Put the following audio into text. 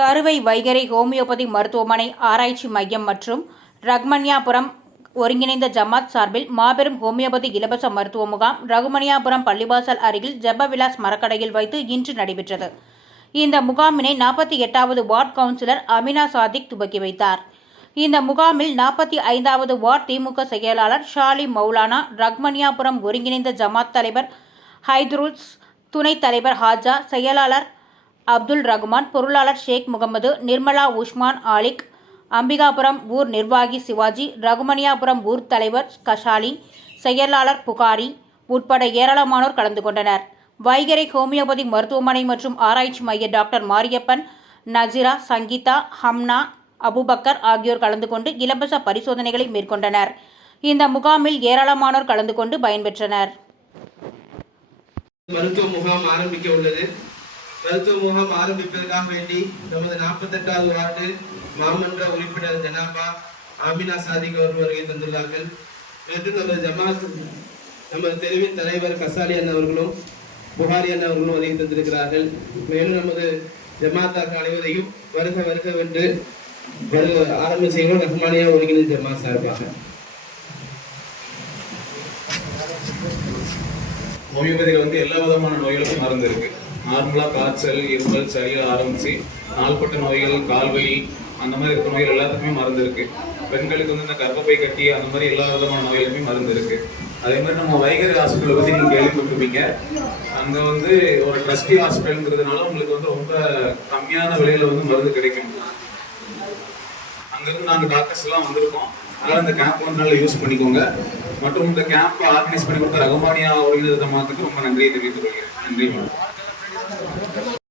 தருவை வைகரை homeopathy மருத்துவமனை ஆராய்ச்சி மையம் மற்றும் ரக்மன்யாபுரம் ஒருங்கிணைந்த ஜமாத் சார்பில் மாபெரும் ஹோமியோபதி இலவச மருத்துவ முகாம் ரகுமணியாபுரம் பள்ளிவாசல் அருகில் ஜெபவிலாஸ் மரக்கடையில் வைத்து இன்று நடைபெற்றது. இந்த முகாமினை நாற்பத்தி எட்டாவது வார்டு கவுன்சிலர் அமினா சாதிக் துவக்கி வைத்தார். இந்த முகாமில் நாற்பத்தி ஐந்தாவது வார்டு திமுக செயலாளர் ஷாலி மௌலானா ரக்மணியாபுரம் ஒருங்கிணைந்த ஜமாத் தலைவர் ஹைத்ருல்ஸ் துணைத் தலைவர் ஹாஜா செயலாளர் அப்துல் ரகுமான் பொருளாளர் ஷேக் முகமது நிர்மலா உஸ்மான் ஆலிக் அம்பிகாபுரம் ஊர் நிர்வாகி சிவாஜி ரகுமணியாபுரம் ஊர் தலைவர் கஷாலி செயலாளர் புகாரி உட்பட ஏராளமானோர் கலந்து கொண்டனர். வைகரை ஹோமியோபதி மருத்துவமனை மற்றும் ஆராய்ச்சி மைய டாக்டர் மாரியப்பன் நசிரா சங்கீதா ஹம்னா அபுபக்கர் ஆகியோர் கலந்து கொண்டு இலவச பரிசோதனைகளை மேற்கொண்டனர். இந்த முகாமில் ஏராளமானோர் கலந்து கொண்டு பயன்பெற்றனர். மருத்துவ முகாம் ஆரம்பிக்க உள்ளது. மருத்துவ முகாம் ஆரம்பிப்பதற்காக வேண்டி நமது நாற்பத்தெட்டாவது வார்டு மாமன்ற உறுப்பினர் ஜனாபா ஆமினா சாதிக் அவர்கள் வருகை தந்துள்ளார்கள். நேற்று நமது ஜமாத் நமது தெருவின் தலைவர் கசாலி அண்ணன் அவர்களும் புகாரி அண்ணன் அவர்களும் வருகை தந்திருக்கிறார்கள். மேலும் நமது ஜமாத்தார்கள் அனைவரையும் வருக வருக வென்று ஆரம்ப செய்வோம். ரஹ்மானியா ஒருங்கிணைந்த ஜமாத் சார்பாக. ஹோமியோபதியில் வந்து எல்லா விதமான நோய்களுக்கும் மருந்து இருக்கு. நார்மலா காய்ச்சல் இருமல் சளியில் ஆரம்பிச்சு நாள்பட்ட நோய்கள் கால்வலி அந்த மாதிரி இருக்கிற நோய்கள் எல்லாத்துக்குமே மருந்து இருக்கு. பெண்களுக்கு வந்து இந்த கர்ப்பப்பை கட்டி அந்த மாதிரி எல்லா விதமான நோய்களுமே மருந்து இருக்கு. அதே மாதிரி நம்ம வைகரி ஹாஸ்பிட்டலை பத்தி நீங்க கேள்விப்பட்டிருப்பீங்க. அங்க வந்து ஒரு ட்ரஸ்டி ஹாஸ்பிட்டலுங்கிறதுனால உங்களுக்கு வந்து ரொம்ப கம்மியான விலையில வந்து மருந்து கிடைக்கும். அங்கிருந்து நாங்கள் டாக்டர்ஸ் எல்லாம் வந்திருக்கோம். அதனால இந்த கேம்ப் வந்து நல்லா யூஸ் பண்ணிக்கோங்க. மற்றும் இந்த கேம்ப் ஆர்கனைஸ் பண்ணி கொடுத்த ரகுமானியா ஒருங்கிணைந்த மாத்துக்கு ரொம்ப நன்றியை தெரிவித்துக் கொள்கிறேன். நன்றி மேடம்